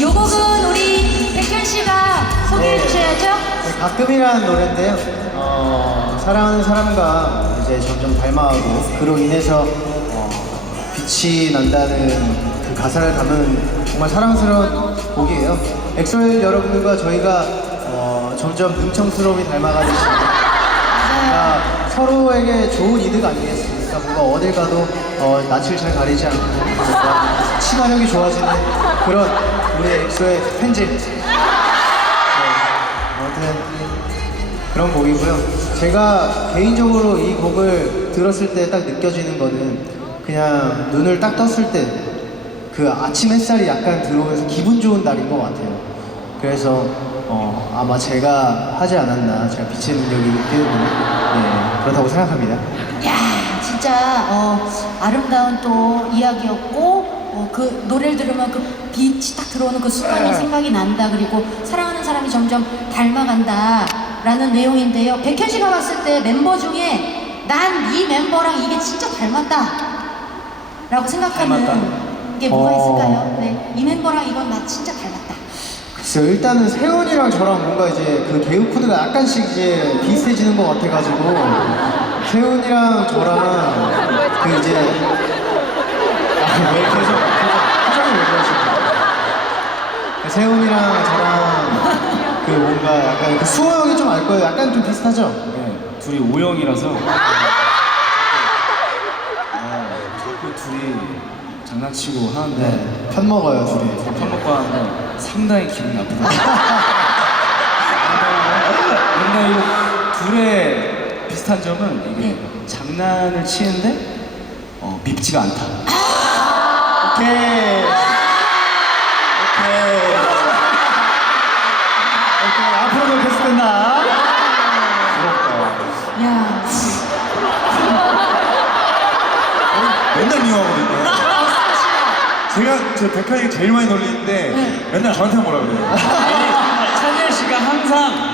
이 곡은 우리 백현 씨가 소개해 네. 주셔야죠. 네, 가끔이라는 노래인데요. 어, 사랑하는 사람과 이제 점점 닮아가고 그로 인해서 어, 빛이 난다는 그 가사를 담은 정말 사랑스러운 곡이에요. 엑소엘 여러분들과 저희가 어, 점점 능청스러움이 닮아가듯이 아, 서로에게 좋은 이득 아니겠습니까? 뭔가 어딜 가도 어, 낯을 잘 가리지 않고 뭔가 친화력이 좋아지는 그런 우리 엑소의 팬질 네, 아무튼 그런 곡이고요. 제가 개인적으로 이 곡을 들었을 때 딱 느껴지는 거는 그냥 눈을 딱 떴을 때 그 아침 햇살이 약간 들어오면서 기분 좋은 날인 것 같아요. 그래서 어, 아마 제가 하지 않았나 제가 빛의 능력이 때문에 네, 그렇다고 생각합니다. 야 진짜 어, 아름다운 또 이야기였고 어, 그 노래를 들으면 그 빛이 딱 들어오는 그 순간이 생각이 난다 그리고 사랑하는 사람이 점점 닮아간다 라는 내용인데요 백현 씨가 봤을 때 멤버 중에 난 이 멤버랑 이게 진짜 닮았다 라고 생각하는 닮았다? 게 뭐가 어. 있을까요? 네, 이 멤버랑 이건 나 진짜 닮았다. 글쎄요, 일단은 세훈이랑 저랑 뭔가 이제 그 개그 코드가 약간씩 이제 비슷해지는 것 같아가지고 세훈이랑 저랑 그 이제 아, 왜 계속 표정이 왜 그러시나요? 세훈이랑 저랑 그 뭔가 약간 그 수호 형이 좀 알 거예요. 약간 좀 비슷하죠? 네, 둘이 O형이라서 아, 자꾸 둘이 장난치고 하는데 네, 편 먹어요 둘이. 밥 먹고 하는데 상당히 기분 나쁘다. 근데 이 둘의 비슷한 점은 이게 네. 장난을 치는데 어, 밉지가 않다. 오케이. 오케이. 맨날 미워하거든요. 제가 제 백현이 제일 많이 놀리는데 맨날 저한테 뭐라 그래요. 찬열 씨가 항상